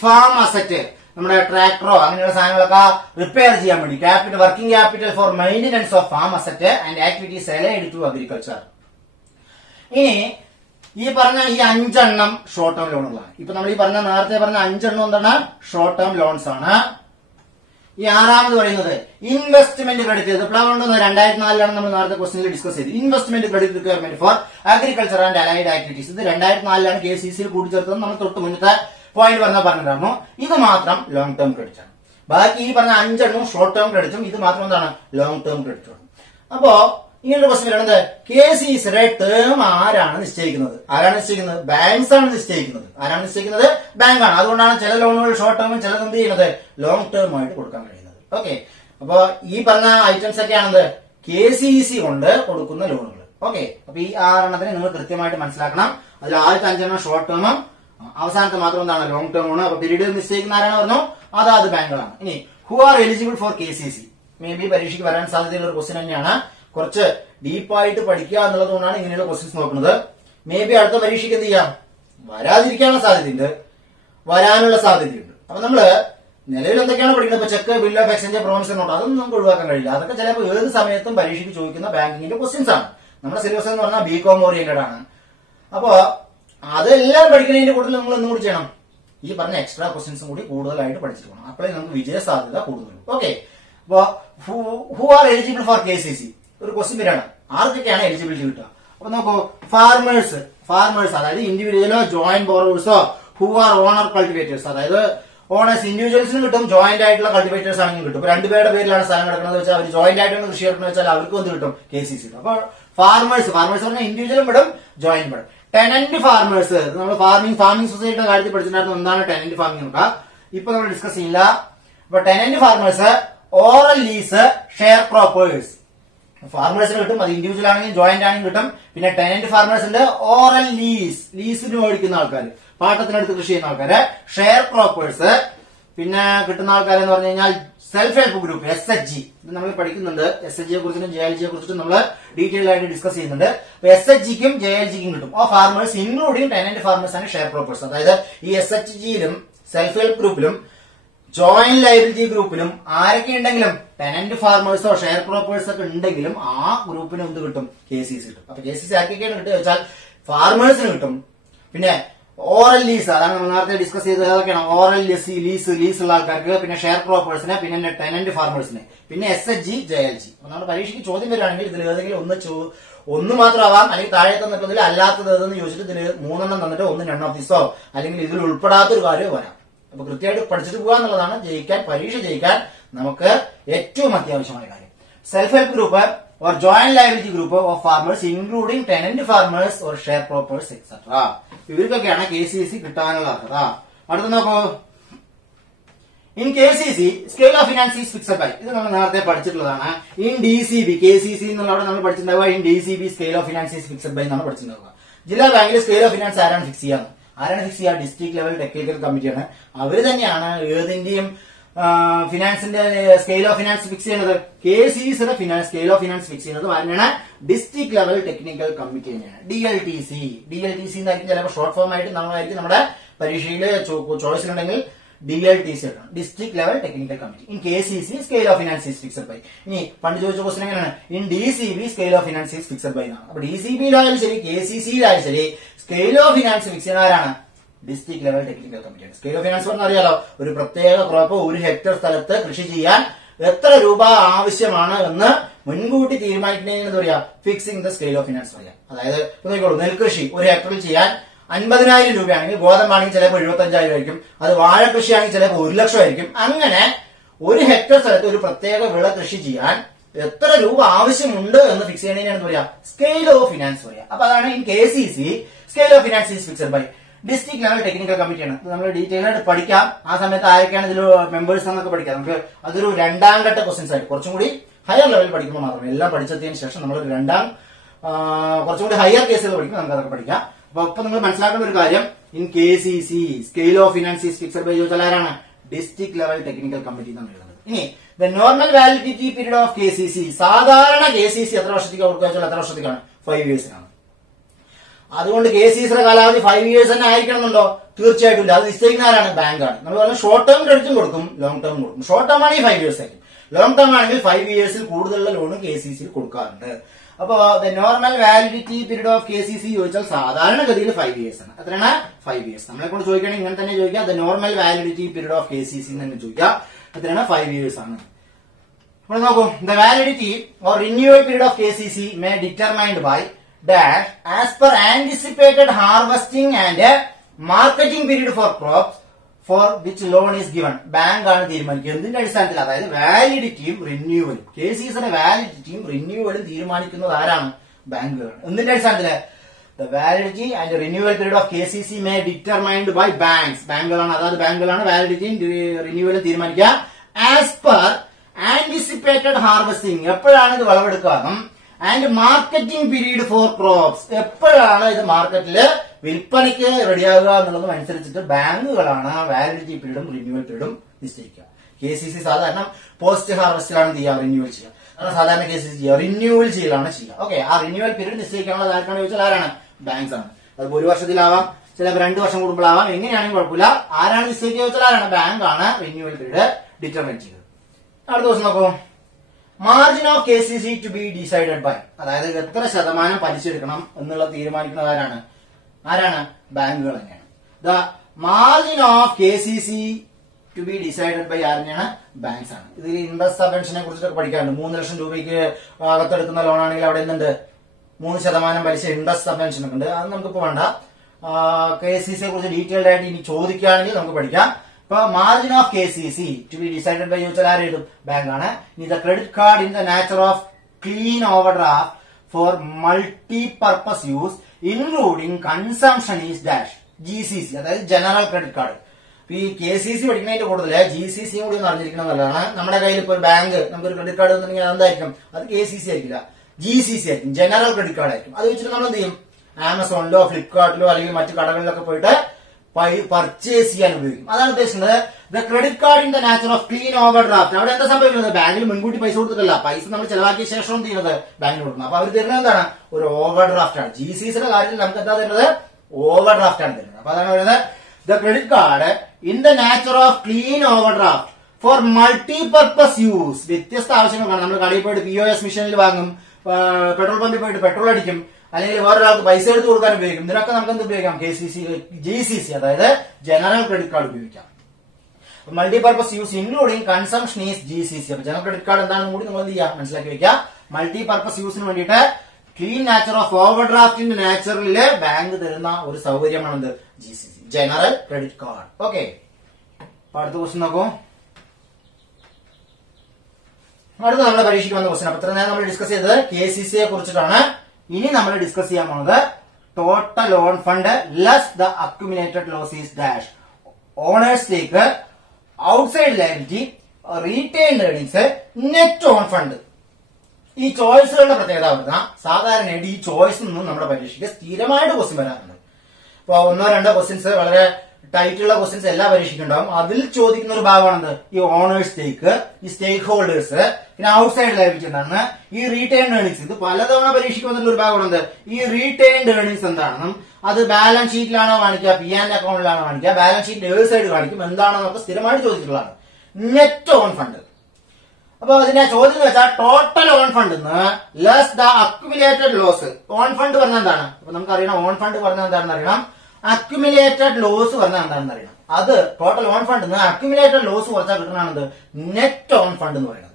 farm asset, നമ്മുടെ ട്രാക്ടറോ അങ്ങനെയുള്ള സാധനങ്ങളൊക്കെ റിപ്പയർ ചെയ്യാൻ വേണ്ടി working capital for maintenance of farm asset and activities allied to agriculture. ഇനി ഈ പറഞ്ഞ ഈ 5 എണ്ണം ഷോർട്ട് ടേം ലോണുകളാണ്. ഇപ്പൊ നമ്മൾ ഈ നേരത്തെ പറഞ്ഞ 5 എണ്ണം എന്താണ് ഷോർട്ട് ടേം ലോൺസ് ആണ്. ഈ ആറാമത് പറയുന്നത് ഇൻവെസ്റ്റ്മെന്റ് ക്രെഡിറ്റ്. ഇത് പ്ലാൻ 2004 നമ്മൾ നേരത്തെ ക്വസ്റ്റ്യനിൽ ഡിസ്കസ് ചെയ്തു. Investment credit requirement four Agriculture and allied activities. ഇത് 2004 KCC കൂട്ടിച്ചേർത്തത് നമ്മൾ തൊട്ട് മുന്നത്തെ പോയിന്റ് പറഞ്ഞിട്ടുണ്ടായിരുന്നു. ഇത് മാത്രം ലോങ് ടേം ക്രെഡിറ്റ് ആണ്. ബാക്കി ഈ പറഞ്ഞ 5 എണ്ണവും ഷോർട്ട് ടേം ക്രെഡിറ്റും, ഇത് മാത്രം എന്താണ് ലോങ് ടേം ക്രെഡിറ്റും ആണ്. അപ്പോ ഇങ്ങനൊരു ക്വസ്റ്റ്യൻ വരുന്നത് KCCയുടെ ടേം ആരാണ് നിശ്ചയിക്കുന്നത്? ബാങ്ക്സ് ആണ് നിശ്ചയിക്കുന്നത്. ആരാണ് നിശ്ചയിക്കുന്നത്? ബാങ്കാണ്. അതുകൊണ്ടാണ് ചില ലോണുകൾ ഷോർട്ട് ടേമും ചിലത് എന്ത് ചെയ്യുന്നത് ലോങ് ടേം ആയിട്ട് കൊടുക്കാൻ കഴിയുന്നത്. ഓക്കെ, അപ്പൊ ഈ പറഞ്ഞ ഐറ്റംസ് ഒക്കെയാണത് KCC കൊണ്ട് കൊടുക്കുന്ന ലോണുകൾ. ഓക്കെ, അപ്പൊ ഈ 6 എണ്ണത്തിന് നിങ്ങൾ കൃത്യമായിട്ട് മനസ്സിലാക്കണം. അതിൽ ആദ്യത്തെ 5 എണ്ണം ഷോർട്ട് ടേമും അവസാനത്തെ മാത്രം എന്താണ് ലോങ് ടേം ആണ്. അപ്പൊ പീരീഡ് നിശ്ചയിക്കുന്ന ആരാണ് പറഞ്ഞു? അതാത് ബാങ്കുകളാണ്. ഇനി who are eligible for KCC, may be പരീക്ഷയ്ക്ക് വരാൻ സാധ്യതയുള്ള ഒരു ക്വസ്റ്റ്യൻ തന്നെയാണ്. കുറച്ച് ഡീപ്പായിട്ട് പഠിക്കുക എന്നുള്ളത് കൊണ്ടാണ് ഇങ്ങനെയുള്ള ക്വസ്റ്റ്യൻസ് നോക്കുന്നത്. മേ ബി അടുത്ത പരീക്ഷയ്ക്ക് എന്ത് ചെയ്യാം, വരാതിരിക്കാനുള്ള സാധ്യതയുണ്ട്, വരാനുള്ള സാധ്യതയുണ്ട്. അപ്പൊ നമ്മള് നിലവിൽ എന്തൊക്കെയാണ് പഠിക്കുന്നത്? ഇപ്പൊ cheque, bill of exchange, promise note, അതൊന്നും നമുക്ക് ഒഴിവാക്കാൻ കഴിയില്ല. അതൊക്കെ ചിലപ്പോൾ ഏത് സമയത്തും പരീക്ഷയ്ക്ക് ചോദിക്കുന്ന ബാങ്കിങ്ങിന്റെ ക്വസ്റ്റ്യൻസ് ആണ്. നമ്മുടെ സിലബസ് എന്ന് പറഞ്ഞാൽ BCom ഓറിയന്റഡ് ആണ്. അപ്പൊ അതെല്ലാം പഠിക്കുന്നതിന്റെ കൂടുതൽ നമ്മൾ ഒന്നും കൂടി ചെയ്യണം, ഈ പറഞ്ഞ എക്സ്ട്രാ ക്വസ്റ്റ്യൻസും കൂടി കൂടുതലായിട്ട് പഠിച്ചിട്ട് പോകണം. അപ്പോഴേ നമുക്ക് വിജയ സാധ്യത കൂടുതലുള്ളൂ. ഓക്കെ, അപ്പൊ who are eligible for KCC ഒരു ക്വസ്റ്റ്യൻ വരികയാണ്. ആർക്കൊക്കെയാണ് എലിജിബിലിറ്റി കിട്ടുക? അപ്പൊ നോക്കൂ, ഫാർമേഴ്സ്, അതായത് ഇൻഡിവിജ്വലോ ജോയിന്റ് ബോറോവേഴ്സോ ഹു ആർ ഓണർ കൾട്ടിവേറ്റേഴ്സ്, അതായത് ഓണേഴ്സ് ഇൻഡിവിജ്വൽസിനും കിട്ടും, ജോയിന്റ് ആയിട്ടുള്ള കൾട്ടിവേറ്റേഴ്സ് ആണെങ്കിലും കിട്ടും. രണ്ടുപേരുടെ പേരിലാണ് സ്ഥലം കിടക്കുന്നത് വെച്ചാൽ അവർ ജോയിന്റ് ആയിട്ടാണ് കൃഷി ഇറക്കുന്നത് വെച്ചാൽ അവർക്ക് എന്ത് കിട്ടും? KCC കിട്ടും. അപ്പോൾ ഫാർമേഴ്സ് പറഞ്ഞാൽ ഇൻഡിവിജ്വലും വിടും, ജോയിന്റ് വിടും. ടെനന്റ് ഫാർമേഴ്സ് നമ്മൾ ഫാർമിംഗ് സൊസൈറ്റിയുടെ കാര്യത്തിൽ പഠിച്ചിട്ടുണ്ടായിരുന്നു എന്താണ് ടെനന്റ് ഫാർമിംഗ് നോക്കുക. ഇപ്പൊ നമ്മൾ ഡിസ്കസ് ചെയ്യില്ല. അപ്പൊ tenant farmers, oral lease, sharecroppers. ഫാർമേഴ്സിന് കിട്ടും, അത് ഇൻഡിവിജ്വൽ ആണെങ്കിലും ജോയിന്റ് ആണെങ്കിലും കിട്ടും. പിന്നെ ടെനന്റ് ഫാർമേഴ്സ് ഉണ്ട്, ഓറൽ ലീസിന് മേടിക്കുന്ന ആൾക്കാർ, പാട്ടത്തിനടുത്ത് കൃഷി ചെയ്യുന്ന ആൾക്കാര്. ഷെയർ ക്രോപ്പേഴ്സ്, പിന്നെ കിട്ടുന്ന ആൾക്കാർ എന്ന് പറഞ്ഞു കഴിഞ്ഞാൽ സെൽഫ് ഹെൽപ്പ് ഗ്രൂപ്പ്, SHG. ഇത് നമ്മൾ പഠിക്കുന്നുണ്ട്. SHG യെ കുറിച്ചും JLG യെ കുറിച്ചും നമ്മൾ ഡീറ്റെയിൽ ആയിട്ട് ഡിസ്കസ് ചെയ്യുന്നുണ്ട്. SHGക്കും JLGക്കും കിട്ടും. ആ ഫാർമേഴ്സ് ഇൻക്ലൂഡിംഗ് ടെനന്റ് ഫാർമേഴ്സ് ആണ് ഷെയർ ക്രോപ്പേഴ്സ്. അതായത് ഈ SHGയിലും സെൽഫ് ഹെൽപ്പ് ഗ്രൂപ്പിലും ജോയിന്റ് ലയബിലിറ്റി ഗ്രൂപ്പിലും ആരൊക്കെ ഉണ്ടെങ്കിലും ടെനന്റ് ഫാർമേഴ്സോ ഷെയർ ക്രോപ്പേഴ്സ് ഒക്കെ ഉണ്ടെങ്കിലും ആ ഗ്രൂപ്പിന് എന്ത് കിട്ടും? KCC കിട്ടും. അപ്പൊ KCC ആർക്കൊക്കെയാണ് കിട്ടുക വെച്ചാൽ ഫാർമേഴ്സിന് കിട്ടും. പിന്നെ ഓറൽ ലീസ്, അതാണ് നമ്മൾ നേരത്തെ ഡിസ്കസ് ചെയ്തത്. ഏതൊക്കെയാണ്? ഓറൽ ലീസ് ഉള്ള ആൾക്കാർക്ക്, പിന്നെ ഷെയർ ക്രോപ്പേഴ്സിന്, പിന്നെ ടെനന്റ് ഫാർമേഴ്സിന്, പിന്നെ SHG, JLG. അപ്പൊ നമ്മുടെ പരീക്ഷയ്ക്ക് ചോദ്യം വരികയാണെങ്കിൽ ഇതിൽ ഏതെങ്കിലും ഒന്ന് മാത്രമാവാം, അല്ലെങ്കിൽ താഴെ തന്നിട്ടുള്ളതിൽ അല്ലാത്തത് ഏതെന്ന് ചോദിച്ചിട്ട് ഇതിൽ 3 എണ്ണം തന്നിട്ട് ഒന്ന് നൺ ഓഫ് ദിസോ അല്ലെങ്കിൽ ഇതിൽ ഉൾപ്പെടാത്തൊരു കാര്യമോ വരാം. അപ്പൊ കൃത്യമായിട്ട് പഠിച്ചിട്ട് പോകുക എന്നുള്ളതാണ് പരീക്ഷ ജയിക്കാൻ നമുക്ക് ഏറ്റവും അത്യാവശ്യമായ കാര്യം. Self help group or joint liability group of farmers including tenant farmers or sharecroppers etc. ഇവർക്കൊക്കെയാണ് KCC കിട്ടാനുള്ള അർഹത. അടുത്ത നോക്കൂ. In KCC scale of finance is fixed by, ഇത് നമ്മൾ നേരത്തെ പഠിച്ചിട്ടുള്ളതാണ്. ഇൻ DCB KCC എന്നുള്ളവിടെ നമ്മൾ പഠിച്ചിട്ടുണ്ടാവുക. In DCB scale of finance is fixed by എന്നാണ് പഠിച്ചിട്ടുണ്ടാവുക. ജില്ലാ ബാങ്കിൽ സ്കെയിൽ ഓഫ് ഫിനാൻസ് ആരാണ് ഫിക്സ് ചെയ്യുക? ഡിസ്ട്രിക്ട് ലെവൽ ടെക്നിക്കൽ കമ്മിറ്റിയാണ്. അവര് തന്നെയാണ് ഏതിന്റെയും ഫിനാൻസിന്റെ സ്കെയിൽ ഓഫ് ഫിനാൻസ് ഫിക്സ് ചെയ്യുന്നത്. KCCയുടെ സ്കെയിൽ ഓഫ് ഫിനാൻസ് ഫിക്സ് ചെയ്യുന്നത് ആരാണ്? ഡിസ്ട്രിക്ട് ലെവൽ ടെക്നിക്കൽ കമ്മിറ്റി തന്നെയാണ്. DLTC എന്നായിരിക്കും ചിലപ്പോൾ ഷോർട്ട് ഫോം ആയിട്ട് നമ്മുടെ പരീക്ഷയിൽ ചോയ്സിലുണ്ടെങ്കിൽ DLTC ആണ്, district level technical committee. In KCC scale of finance is fixed by. ഇനി പണ്ട് ചോദിച്ച ക്വസ്റ്റൻ എങ്ങനെയാണ്? In DCB scale of finance is fixed by എന്നാണ്. അപ്പൊ DCBയിലായാലും ശരി KCCയിലായാലും ശരി സ്കെയിൽ ഓഫ് ഫിനാൻസ് ഫിക്സ് ചെയ്യുന്ന ആരാണ്? ഡിസ്ട്രിക്ട് ലെവൽ ടെക്നിക്കൽ കമ്മിറ്റിയാണ്. സ്കെയിൽ ഓഫ് ഫിനാൻസ് പറഞ്ഞാൽ അറിയാലോ, ഒരു പ്രത്യേക ക്രോപ്പ് 1 ഹെക്ടർ സ്ഥലത്ത് കൃഷി ചെയ്യാൻ എത്ര രൂപ ആവശ്യമാണ് എന്ന് മുൻകൂട്ടി തീരുമാനിക്കുന്നതിന് എന്താ പറയാ? Fixing the scale of finance പറയാം. അതായത് നോക്കിക്കോളൂ, നെൽകൃഷി 1 ഹെക്ടറിൽ ചെയ്യാൻ 50,000 രൂപയാണെങ്കിൽ, ഗോതമ്പാണെങ്കിൽ ചിലപ്പോൾ 75,000 ആയിരിക്കും, അത് വാഴ കൃഷിയാണെങ്കിൽ ചിലപ്പോൾ 1 ലക്ഷം ആയിരിക്കും. അങ്ങനെ 1 ഹെക്ടർ സ്ഥലത്ത് ഒരു പ്രത്യേക വിള കൃഷി ചെയ്യാൻ എത്ര രൂപ ആവശ്യമുണ്ട് എന്ന് ഫിക്സ് ചെയ്യുന്നതിനാണ് എന്താ പറയാ? സ്കെയിൽ ഓഫ് ഫിനാൻസ് പറയാം. അപ്പൊ അതാണ് in KCC scale of finance is fixed by district level technical കമ്മിറ്റിയാണ്. നമ്മൾ ഡീറ്റെയിൽ ആയിട്ട് പഠിക്കാം. ആ സമയത്ത് ആരൊക്കെയാണ് ഇതിൽ മെമ്പേഴ്സ് എന്നൊക്കെ പഠിക്കാം. നമുക്ക് അതൊരു 2ാം ഘട്ട ക്വസ്റ്റ്യൻസ് ആയിട്ട് കുറച്ചും കൂടി ഹയർ ലെവൽ പഠിക്കുമ്പോൾ മാത്രം, എല്ലാം പഠിച്ചതിന് ശേഷം നമ്മൾ കുറച്ചും കൂടി ഹയർ കേസുകൾ പഠിക്കുമ്പോൾ നമുക്ക് അതൊക്കെ പഠിക്കാം. അപ്പൊ ഇപ്പൊ നിങ്ങൾ മനസ്സിലാക്കേണ്ട ഒരു കാര്യം, in KCC scale of finance is fixed by ചോദിച്ചാൽ ആരാണ്? ഡിസ്ട്രിക്ട് ലെവൽ ടെക്നിക്കൽ കമ്മിറ്റി എന്നാണ് എഴുതുന്നത്. ഇനി the normal validity period of KCC, സാധാരണ KCC എത്ര വർഷത്തേക്ക് കൊടുക്കുക വെച്ചാൽ എത്ര വർഷത്തേക്കാണ്? 5 ഇയേഴ്സിനാണ്. അതുകൊണ്ട് KCCയുടെ കാലാവധി 5 ഇയേഴ്സ് തന്നെ ആയിരിക്കണമെന്നുണ്ടോ? തീർച്ചയായിട്ടും ഇല്ല. അത് നിശ്ചയിക്കുന്ന ആരാണ്? ബാങ്കാണ്. നമ്മൾ പറഞ്ഞ ഷോർട്ട് ടേം ക്രെഡിറ്റും കൊടുക്കും, ലോങ് ടേം കൊടുക്കും. ഷോർട്ട് ടേം ആണെങ്കിൽ 5 ഇയേഴ്സ് ആയിരിക്കും, ലോങ് ടേം ആണെങ്കിൽ 5 ഇയേഴ്സിൽ കൂടുതലുള്ള ലോണും KCCയിൽ കൊടുക്കാറുണ്ട്. അപ്പൊ the normal validity period of KCC ചോദിച്ചാൽ സാധാരണഗതിയിൽ 5 ഇയേഴ്സ് ആണ്. എത്രയാണ്? 5 ഇയേഴ്സ്. നമ്മളെ കൊണ്ട് ചോദിക്കുകയാണെങ്കിൽ ഇങ്ങനെ തന്നെ ചോദിക്കാം. The normal validity period of KCC എന്ന് തന്നെ ചോദിക്കാം. എത്രയാണ്? 5 ഇയേഴ്സ് ആണ്. അപ്പോൾ നോക്കൂ, the validity or renewal period of KCC may determined by dash as per anticipated harvesting and marketing period for crops for which loan is given. Bank ആണ് തീരുമാനിക്കുക. എന്തിന്റെ അടിസ്ഥാനത്തിൽ? അതായത് വാലിഡിറ്റിയും റിന്യൂവലും. KCCയുടെ വാലിഡിറ്റിയും റിന്യൂവലും തീരുമാനിക്കുന്നത് ആരാണ്? ബാങ്കുകളാണ്. എന്തിന്റെ അടിസ്ഥാനത്തില്? The validity and renewal period of KCC may determined by banks. ബാങ്കുകളാണ്, അതായത് ബാങ്കുകളാണ് വാലിഡിറ്റിയും റിന്യൂവലും തീരുമാനിക്കുക. ആസ് പെർ ആന്റിസിപ്പേറ്റഡ് ഹാർവെസ്റ്റിംഗ്, എപ്പോഴാണ് ഇത് വിളവെടുക്കുക, and marketing period for crops, എപ്പോഴാണ് ഇത് മാർക്കറ്റില് വിൽപ്പനയ്ക്ക് റെഡിയാകുക എന്നുള്ളതും അനുസരിച്ചിട്ട് ബാങ്കുകളാണ് വാലിഡിറ്റി പീരീഡും റിന്യൂവൽ പീരീഡും നിശ്ചയിക്കുക. KCC സാധാരണ പോസ്റ്റ് ഹാർവെസ്റ്റിലാണ് ചെയ്യുക, റിന്യൂവൽ ചെയ്യുക. സാധാരണ KCC ചെയ്യുക റിന്യൂവൽ ചെയ്യലാണ് ചെയ്യുക. ഓക്കെ, ആ റിന്യൂവൽ പീരീഡ് നിശ്ചയിക്കാനുള്ളത് ആർക്കാണ് ചോദിച്ചാൽ ആരാണ്? ബാങ്ക്സ് ആണ്. അത് 1 വർഷത്തിലാവാം, ചിലപ്പോൾ 2 വർഷം കൂടുമ്പോഴാവാം, എങ്ങനെയാണെങ്കിൽ കുഴപ്പമില്ല. ആരാണ് നിശ്ചയിക്കുക ചോദിച്ചാൽ ആരാണ്? ബാങ്കാണ് റിന്യൂവൽ പീരീഡ് ഡിറ്റർമൈൻ ചെയ്തത്. അടുത്ത ദിവസം നോക്കൂ, margin of KCC to be decided by, അതായത് എത്ര ശതമാനം പലിശ എടുക്കണം എന്നുള്ളത് തീരുമാനിക്കുന്നത് ആരാണ്? ബാങ്കുകൾ തന്നെയാണ്. The margin of KCC to be decided by ആരെയാണ്? ബാങ്ക്സ് ആണ്. ഇതിൽ ഇൻട്രസ്റ്റ് സബ്വെൻഷനെ കുറിച്ചിട്ടൊക്കെ പഠിക്കാറുണ്ട്. 3 ലക്ഷം രൂപയ്ക്ക് അകത്തെടുക്കുന്ന ലോൺ ആണെങ്കിൽ അവിടെ എന്തുണ്ട്? 3% പലിശ ഇൻട്രസ്റ്റ് സബ്വെൻഷൻ ഒക്കെ ഉണ്ട്. അത് നമുക്കിപ്പോ വേണ്ട. KCCയെ കുറിച്ച് ഡീറ്റെയിൽഡ് ആയിട്ട് ഇനി ചോദിക്കുകയാണെങ്കിൽ നമുക്ക് പഠിക്കാം. ഇപ്പൊ margin of KCC to be decided by ചോദിച്ചാൽ ആര് എഴുതും? ബാങ്ക് ആണ്. ഇനി the credit card in the nature of clean overdraft for multi purpose use including consumption is dash GCC, അതായത് ജനറൽ ക്രെഡിറ്റ് കാർഡ്. ഈ KCC പഠിക്കുന്നതിന്റെ കൂടുതൽ GCC കൂടി ഒന്ന് അറിഞ്ഞിരിക്കണം എന്നുള്ളതാണ്. നമ്മുടെ കയ്യിൽ ഇപ്പൊ ഒരു ബാങ്ക് നമുക്കൊരു ക്രെഡിറ്റ് കാർഡ് തന്നിട്ടുണ്ടെങ്കിൽ അതെന്തായിരിക്കും? അത് KCC ആയിരിക്കില്ല, GCC ആയിരിക്കും, ജനറൽ ക്രെഡിറ്റ് കാർഡ് ആയിരിക്കും. അത് വെച്ചിട്ട് നമ്മൾ എന്ത് ചെയ്യും? ആമസോണിലോ ഫ്ലിപ്കാർട്ടിലോ അല്ലെങ്കിൽ മറ്റു കടകളിലൊക്കെ പോയിട്ട് പർച്ചേസ് ചെയ്യാൻ ഉപയോഗിക്കും. അതാണ് ഉദ്ദേശിക്കുന്നത്. The credit card in the nature of clean over draft. അവിടെ എന്താ സംഭവിക്കുന്നത്? ബാങ്കിൽ മുൻകൂട്ടി പൈസ കൊടുത്തിട്ടല്ല, പൈസ നമ്മൾ ചെലവാക്കിയ ശേഷം ചെയ്യുന്നത് ബാങ്കിന് കൊടുക്കുന്നത്. അപ്പൊ അവർ തരുന്നത് എന്താണ്? ഒരു ഓവർ ഡ്രാഫ്റ്റ് ആണ്. GCCയുടെ കാര്യത്തിൽ നമുക്ക് എന്താ തരുന്നത്? ഓവർ ഡ്രാഫ്റ്റ് ആണ് തരുന്നത്. അപ്പൊ അതാണ് പറയുന്നത് the credit card in the nature of clean overdraft for multi purpose use. വ്യത്യസ്ത ആവശ്യങ്ങൾക്കാണ്. നമ്മൾ കടയിൽ പോയിട്ട് POS മെഷീനിൽ വാങ്ങും, പെട്രോൾ പമ്പിൽ പോയിട്ട് പെട്രോൾ അടിക്കും, അല്ലെങ്കിൽ വേറൊരാൾക്ക് പൈസ എടുത്ത് കൊടുക്കാൻ ഉപയോഗിക്കും. ഇതിനൊക്കെ നമുക്ക് എന്ത് ഉപയോഗിക്കാം? GCC, അതായത് ജനറൽ ക്രെഡിറ്റ് കാർഡ് ഉപയോഗിക്കാം. Multi purpose use including consumption is GCC. അപ്പൊ ജനറൽ ക്രെഡിറ്റ് കാർഡ് എന്താണെന്ന് കൂടി നമ്മൾ എന്ത് ചെയ്യാം? മനസ്സിലാക്കി വെക്കാം. മൾട്ടി പർപ്പസ് യൂസിന് വേണ്ടിയിട്ട് ക്ലീൻ നാച്ചർ ഓഫ് ഓവർ ഡ്രാഫ്റ്റിന്റെ നാച്ചറില് ബാങ്ക് തരുന്ന ഒരു സൗകര്യമാണെന്ത്? GCC, general credit card. Okay, അടുത്ത ക്വസ്റ്റ്യൻ നോക്കൂ. അടുത്ത നമ്മുടെ പരീക്ഷയ്ക്ക് വന്ന ക്വസ്റ്റ്യൻ. അപ്പൊ ഇത്ര നേരം നമ്മൾ ഡിസ്കസ് ചെയ്തത് KCC യെ കുറിച്ചിട്ടാണ്. ഇനി നമ്മൾ ഡിസ്കസ് ചെയ്യാൻ പോകുന്നത് total own fund less the accumulated loss is dash owner's stake, outside liability, retained earnings, net own fund. ഈ ചോയ്സുകളുടെ പ്രത്യേകത വരുന്ന സാധാരണയായിട്ട് ഈ ചോയ്സിൽ നിന്നും നമ്മുടെ പരീക്ഷയ്ക്ക് സ്ഥിരമായിട്ട് ക്വസ്റ്റ്യൻ വരാറുണ്ട്. ഇപ്പൊ 1-2 ക്വസ്റ്റ്യൻസ് വളരെ ടൈറ്റുള്ള ക്വസ്റ്റ്യൻസ് എല്ലാ പരീക്ഷയ്ക്കും ഉണ്ടാവും. അതിൽ ചോദിക്കുന്ന ഒരു ഭാഗമാണെന്ത്? ഈ ഓണേഴ്സ് സ്റ്റേക്ക്, ഈ സ്റ്റേക്ക് ഹോൾഡേഴ്സ്, പിന്നെ ഔട്ട്സൈഡ് ലയബിലിറ്റി എന്താണ്, ഈ റീറ്റെയിൻഡ് ഏർണിംഗ്സ്. ഇത് പലതവണ പരീക്ഷയ്ക്ക് വന്നിട്ടുള്ള ഒരു ഭാഗമാണെന്ത്? ഈ റീറ്റെയിൻഡ് ഏർണിംഗ്സ് എന്താണെന്നും അത് ബാലൻസ് ഷീറ്റിലാണോ കാണിക്കുക, P&L അക്കൗണ്ടിലാണോ കാണിക്കുക, ബാലൻസ് ഷീറ്റിൽ ഏത് സൈഡ് കാണിക്കും, എന്താണെന്നൊക്കെ സ്ഥിരമായിട്ട് ചോദിച്ചിട്ടുള്ളതാണ്. Net own fund. അപ്പൊ അതിന്റെ ചോദ്യം വെച്ചാൽ total own fund less the accumulated loss. Own fund പറഞ്ഞാൽ എന്താണ്? അപ്പൊ നമുക്കറിയണം ഓൺ ഫണ്ട് പറഞ്ഞാൽ എന്താണെന്ന് അറിയണം, അക്യുമുലേറ്റഡ് ലോസ് പറഞ്ഞാൽ എന്താണെന്ന് അറിയണം. അത് total own fund accumulated loss കുറച്ചാൽ കിട്ടുന്നതാണത് നെറ്റ് ഓൺ ഫണ്ട് എന്ന് പറയുന്നത്.